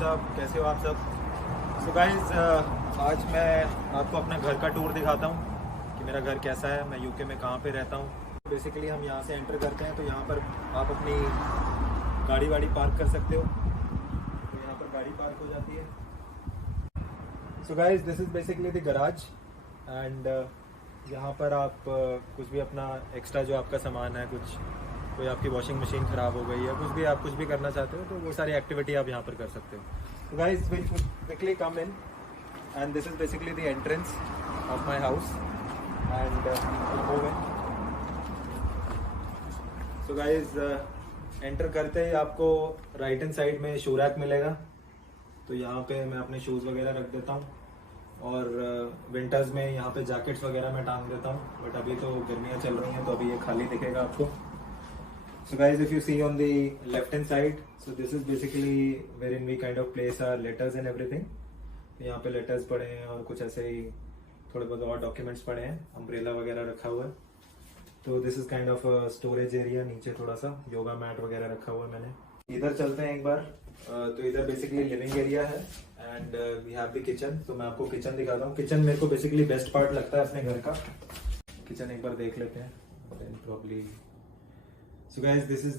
WhatsApp, कैसे हो आप सब। सो गाइस, आज मैं आपको अपने घर का टूर दिखाता हूँ कि मेरा घर कैसा है, मैं यूके में कहाँ पे रहता हूँ। बेसिकली हम यहाँ से एंटर करते हैं तो यहाँ पर आप अपनी गाड़ी वाड़ी पार्क कर सकते हो। तो यहाँ पर गाड़ी पार्क हो जाती है। सो guys, this is basically the garage and यहाँ पर आप कुछ भी अपना एक्स्ट्रा जो आपका सामान है, कुछ कोई आपकी वॉशिंग मशीन ख़राब हो गई या कुछ भी करना चाहते हो तो वो सारी एक्टिविटी आप यहाँ पर कर सकते हो। तो guys, will quickly come in and this is basically the entrance of my house and move in. So guys, enter करते ही आपको राइट हैंड साइड में शू रैक मिलेगा। तो यहाँ पे मैं अपने शूज़ वगैरह रख देता हूँ और विंटर्स में यहाँ पे जैकेट्स वगैरह मैं टांग देता हूँ, बट अभी तो गर्मियाँ चल रही हैं तो अभी ये खाली दिखेगा आपको। So guys, if you see on the left hand side, so this is basically wherein we kind of place our letters and everything. यहाँ पे लेटर्स पड़े हैं और कुछ ऐसे ही थोड़े बहुत और डॉक्यूमेंट्स पड़े हैं, अम्ब्रेला वगैरह रखा हुआ है। तो this is kind of storage area. नीचे थोड़ा सा योगा मैट वगैरह रखा हुआ है मैंने। इधर चलते हैं एक बार। तो इधर बेसिकली लिविंग एरिया है and we have the kitchen. तो मैं आपको किचन दिखाता हूँ। किचन मेरे को बेसिकली बेस्ट पार्ट लगता है अपने घर का। किचन एक बार देख लेते हैं then probably. So guys, this is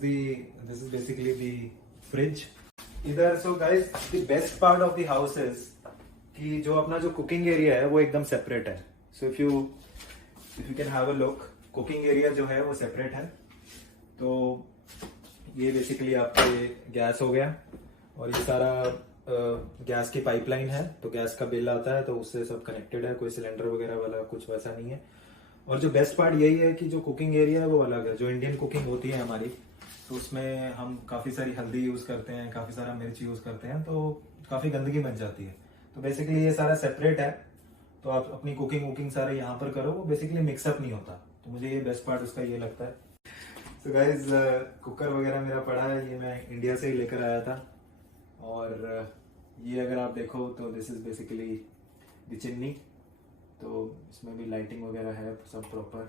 basically the fridge इधर। So guys, the best part of the house is कि जो अपना जो कुकिंग एरिया है वो एकदम सेपरेट है। So if you can have a look, cooking area जो है वो सेपरेट है। तो ये बेसिकली आपके गैस हो गया और ये सारा गैस की पाइपलाइन है। तो गैस का बिल आता है तो उससे सब कनेक्टेड है, कोई सिलेंडर वगैरह वाला कुछ वैसा नहीं है। और जो बेस्ट पार्ट यही है कि जो कुकिंग एरिया है वो अलग है। जो इंडियन कुकिंग होती है हमारी, तो उसमें हम काफ़ी सारी हल्दी यूज़ करते हैं, काफ़ी सारा मिर्च यूज़ करते हैं, तो काफ़ी गंदगी बन जाती है। तो बेसिकली ये सारा सेपरेट है। तो आप अपनी कुकिंग वुकिंग सारे यहाँ पर करो, वो बेसिकली मिक्सअप नहीं होता। तो मुझे ये बेस्ट पार्ट उसका ये लगता है। तो गाइज, कुकर वगैरह मेरा पड़ा है, ये मैं इंडिया से ही लेकर आया था। और ये अगर आप देखो तो this is basically the chimney. तो इसमें भी लाइटिंग वगैरह है, सब प्रॉपर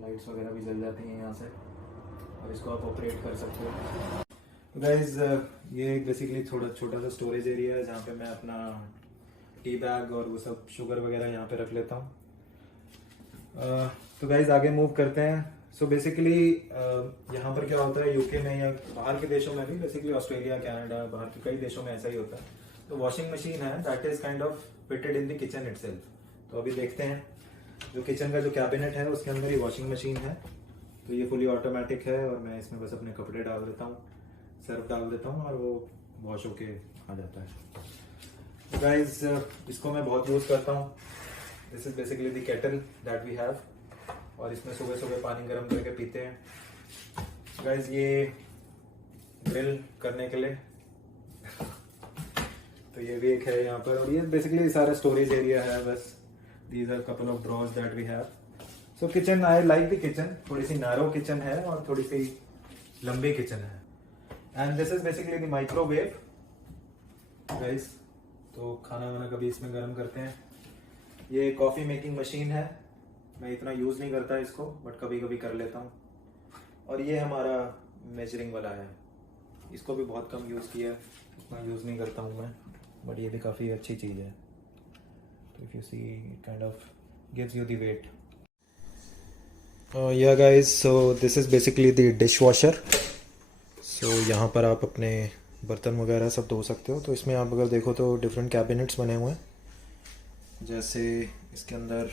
लाइट्स वगैरह भी जल जाती हैं यहाँ से और इसको आप ऑपरेट कर सकते हो। तो गाइज, ये बेसिकली थोड़ा छोटा सा स्टोरेज एरिया है जहाँ पे मैं अपना टी बैग और वो सब शुगर वगैरह यहाँ पे रख लेता हूँ। तो गाइज, आगे मूव करते हैं। सो बेसिकली यहाँ पर क्या होता है यूके में या बाहर के देशों में भी, बेसिकली ऑस्ट्रेलिया, कनाडा, बाहर के कई देशों में ऐसा ही होता है। तो वॉशिंग मशीन है that is kind of fitted in the kitchen itself. तो अभी देखते हैं, जो किचन का जो कैबिनेट है उसके अंदर ही वॉशिंग मशीन है। तो ये फुली ऑटोमेटिक है और मैं इसमें बस अपने कपड़े डाल देता हूँ, सर्फ डाल देता हूँ और वो वॉश होके आ जाता है। तो गाइज, इसको मैं बहुत यूज़ करता हूँ। This is basically the kettle that we have और इसमें सुबह सुबह पानी गर्म करके पीते हैं। गाइज, ये ग्रिल करने के लिए तो ये भी एक है यहाँ पर। और ये बेसिकली सारा स्टोरेज एरिया है बस। These are couple of drawers that we have. So kitchen, I like the kitchen. थोड़ी सी नैरो किचन है और थोड़ी सी लंबी किचन है। And this is basically the microwave guys. तो खाना वाना कभी इसमें गर्म करते हैं। ये कॉफ़ी मेकिंग मशीन है, मैं इतना यूज़ नहीं करता इसको, बट कभी कभी कर लेता हूँ। और ये हमारा मेजरिंग वाला है, इसको भी बहुत कम यूज़ किया है, इतना यूज़ नहीं करता हूँ मैं, बट ये भी काफ़ी अच्छी चीज़ है। तो if you see, it kind of gives you the weight. या guys, so this is basically the dishwasher. सो यहाँ पर आप अपने बर्तन वगैरह सब धो सकते हो। तो इसमें आप अगर देखो तो डिफरेंट कैबिनेट्स बने हुए हैं, जैसे इसके अंदर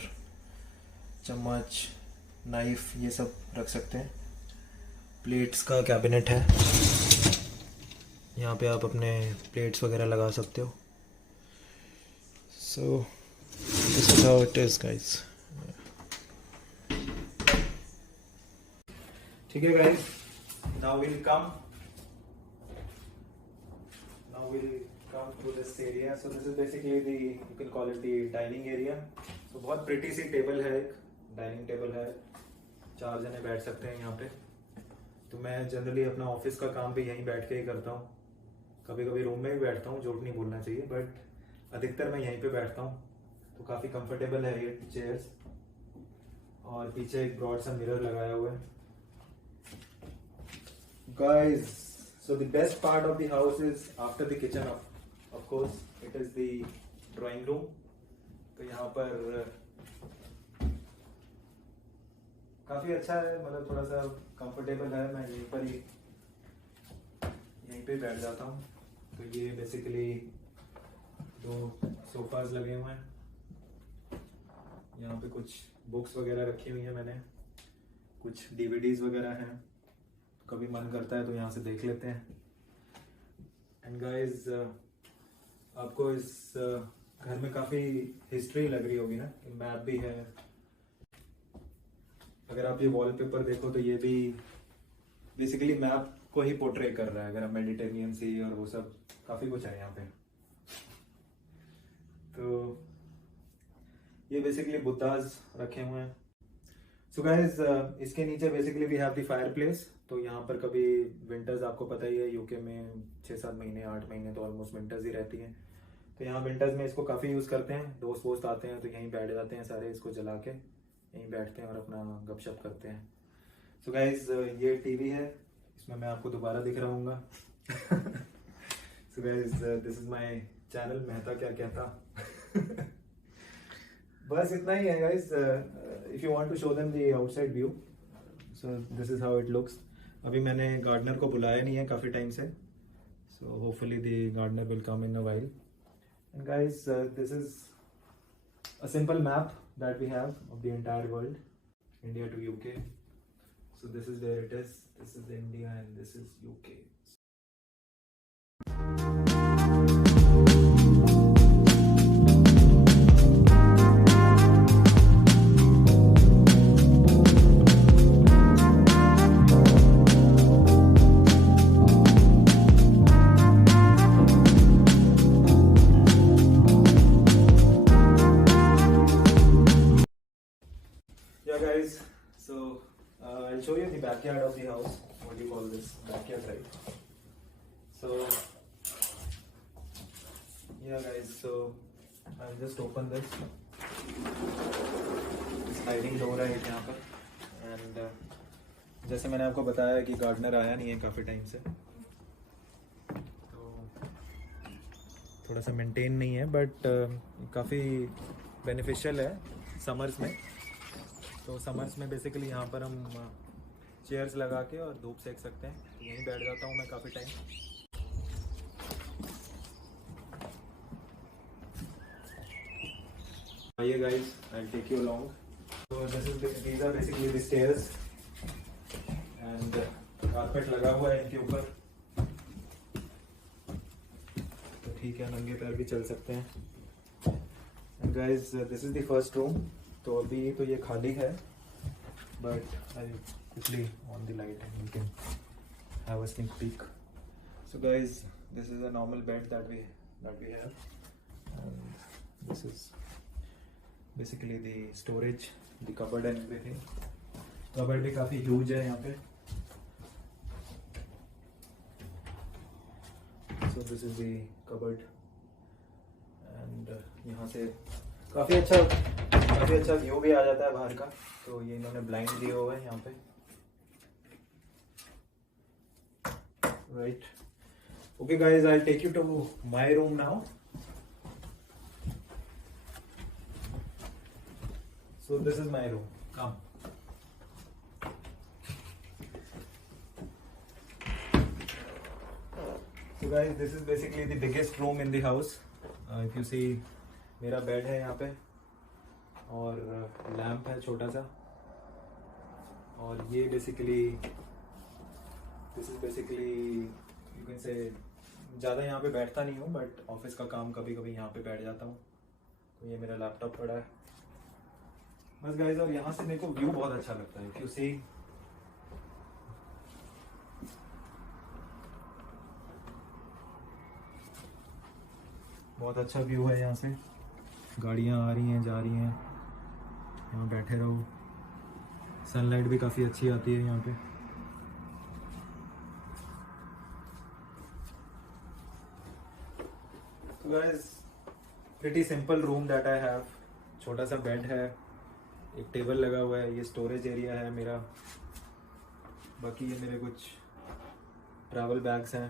चम्मच, नाइफ, ये सब रख सकते हैं। प्लेट्स का कैबिनेट है, यहाँ पे आप अपने प्लेट्स वगैरह लगा सकते हो। सो this is how it is guys. ठीक है guys, now will come to this area. So this is basically the, you can call it the dining area. So बहुत प्रिटी सी टेबल है, एक डाइनिंग टेबल है, 4 जने बैठ सकते हैं यहाँ पे। तो मैं जनरली अपना ऑफिस का काम भी यहीं बैठ के ही करता हूँ। कभी कभी रूम में भी बैठता हूँ, झूठ नहीं बोलना चाहिए, बट अधिकतर मैं यहीं पे बैठता हूँ। तो काफ़ी कंफर्टेबल है ये चेयर्स। और पीछे एक ब्रॉड सा मिरर लगाया हुआ है guys. So the best part of the house is after the kitchen, of course, it is the drawing room. तो यहाँ पर काफ़ी अच्छा है, मतलब थोड़ा सा कंफर्टेबल है। मैं यहीं पे बैठ जाता हूँ। तो ये बेसिकली 2 सोफाज लगे हुए हैं। यहाँ पे कुछ बुक्स वगैरह रखी हुई हैं मैंने, कुछ डीवीडीज वगैरह हैं। कभी मन करता है तो यहाँ से देख लेते हैं। एंड गाइस, आपको इस घर में काफ़ी हिस्ट्री लग रही होगी ना, मैप भी है। अगर आप ये वॉलपेपर देखो तो ये भी बेसिकली मैप को ही पोर्ट्रे कर रहा है। अगर आप मेडिटेरेनियन सी और वो सब काफ़ी कुछ है यहाँ पे। तो ये बेसिकली बुद्धाज रखे हुए हैं। सो गाइस, इसके नीचे basically we have the fireplace. तो यहाँ पर कभी विंटर्स, आपको पता ही है यूके में 6-7 महीने 8 महीने तो ऑलमोस्ट विंटर्स ही रहती हैं। तो यहाँ विंटर्स में इसको काफ़ी यूज़ करते हैं। दोस्त वोस्त आते हैं तो यहीं बैठ जाते हैं सारे, इसको जला के यहीं बैठते हैं और अपना गपशप करते हैं। सो गाइस, ये टीवी है, इसमें मैं आपको दोबारा दिख रहा हूँगा। So guys, this is my channel Mehta क्या कहता। बस इतना ही है guys. If you want to show them the outside view, so this is how it looks. अभी मैंने गार्डनर को बुलाया नहीं है काफ़ी टाइम से, so hopefully the gardener will come in a while. And guys, this is a simple map that we have of the entire world, India to UK. So this is where it is, this is India and this is UK. Guys, so I'll show you the backyard of the house. What do you call this? Backyard, right? So yeah guys, so I'll just open this sliding door है एक यहाँ पर। And जैसे मैंने आपको बताया कि gardener आया नहीं है काफ़ी टाइम से, तो थोड़ा सा मेंटेन नहीं है, बट काफ़ी बेनिफिशियल है समर्स में। तो समर्स में बेसिकली यहाँ पर हम चेयर्स लगा के और धूप सेक सकते हैं। तो यहीं बैठ जाता हूँ मैं काफ़ी टाइम। आइए guys, I will take you along. तो these are basically the stairs and carpet लगा हुआ है इनके ऊपर, तो ठीक है, नंगे पैर भी चल सकते हैं। And guys, this is the first room. तो अभी तो ये खाली है, but I quickly on the light and you can have a sneak peek. So guys, this is a normal bed that we have, and this is basically the storage, the cupboard and everything. Cupboard भी काफ़ी huge है यहाँ पे। So this is the cupboard, and यहाँ से काफ़ी अच्छा view भी आ जाता है बाहर का। तो ये इन्होंने ब्लाइंड दिए हुए हैं यहाँ पे, right. Okay guys, I take you to my room now. So this is my room, come. So guys, this is basically the biggest room in the house. If you see, मेरा bed है यहाँ पे और lamp है छोटा सा। और ये basically this is basically you can say, ज़्यादा यहाँ पे बैठता नहीं हूँ, बट ऑफिस का काम कभी कभी यहाँ पे बैठ जाता हूँ। तो ये मेरा लैपटॉप पड़ा है बस गाइस। और यहाँ से मेरे को व्यू बहुत अच्छा लगता है, क्योंकि बहुत अच्छा व्यू है यहाँ से। गाड़ियाँ आ रही हैं जा रही हैं, यहाँ बैठे रहो। सनलाइट भी काफ़ी अच्छी आती है यहाँ पे। तो guys, pretty simple room that I have. छोटा सा बेड है, एक टेबल लगा हुआ है, ये स्टोरेज एरिया है मेरा। बाकी ये मेरे कुछ ट्रैवल बैग्स हैं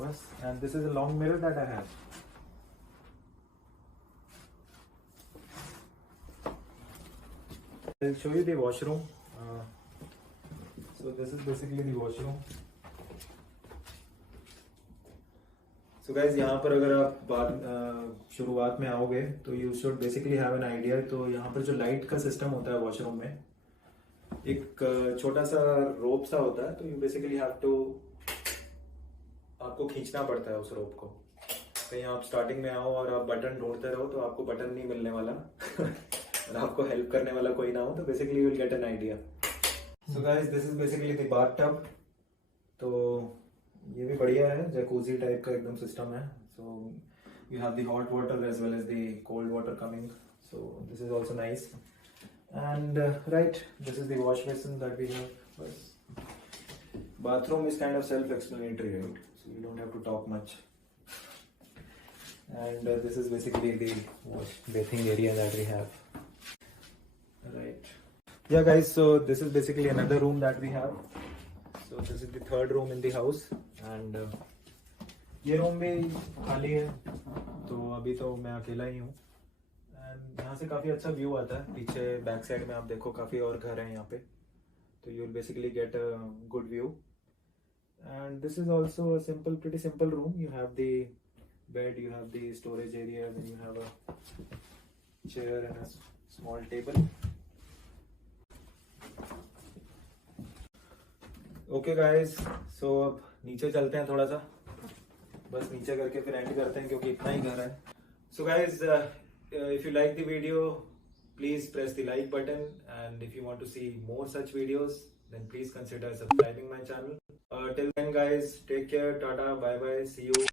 बस. And this is a long mirror that I have. I'll show you the washroom. So this is basically the washroom. So guys, यहाँ पर अगर आप शुरुआत में आओगे तो you should basically have an idea. तो यहाँ पर जो लाइट का सिस्टम होता है वॉशरूम में, एक छोटा सा रोप सा होता है. तो you basically have to, आपको खींचना पड़ता है उस रोप को. कहीं आप स्टार्टिंग में आओ और आप बटन ढूंढते रहो तो आपको बटन नहीं मिलने वाला और आपको हेल्प करने वाला कोई ना हो, तो basically you will get an idea. So guys, this is basically the bathtub. तो ये भी बढ़िया है, जैकूजी टाइप का एकदम सिस्टम है. So you have the hot water as well as the cold water coming. So this is also nice. And right, this is the wash basin that we have. बस bathroom is kind of self-explanatory, right? So you don't have to talk much. And this is basically the bathing area that we have. Right. Yeah, guys. So this is basically another room that we have. So this is the third room in the house, and ये room भी खाली है. तो अभी तो मैं अकेला ही हूँ. And यहाँ से काफी अच्छा व्यू आता है. पीछे बैक साइड में आप देखो काफी और घर हैं यहाँ पे. तो you will basically get a good view. And this is also a pretty simple room. You have the bed, you have the storage area, then you have a chair and a small table. Okay guys, so अब नीचे चलते हैं थोड़ा सा. बस नीचे करके फिर एंड करते हैं क्योंकि इतना ही घर है. So guys, if you like the video, please press the like button, and if you want to see more such videos, then please consider subscribing my channel. Till then guys, take care, tata, bye bye, see you.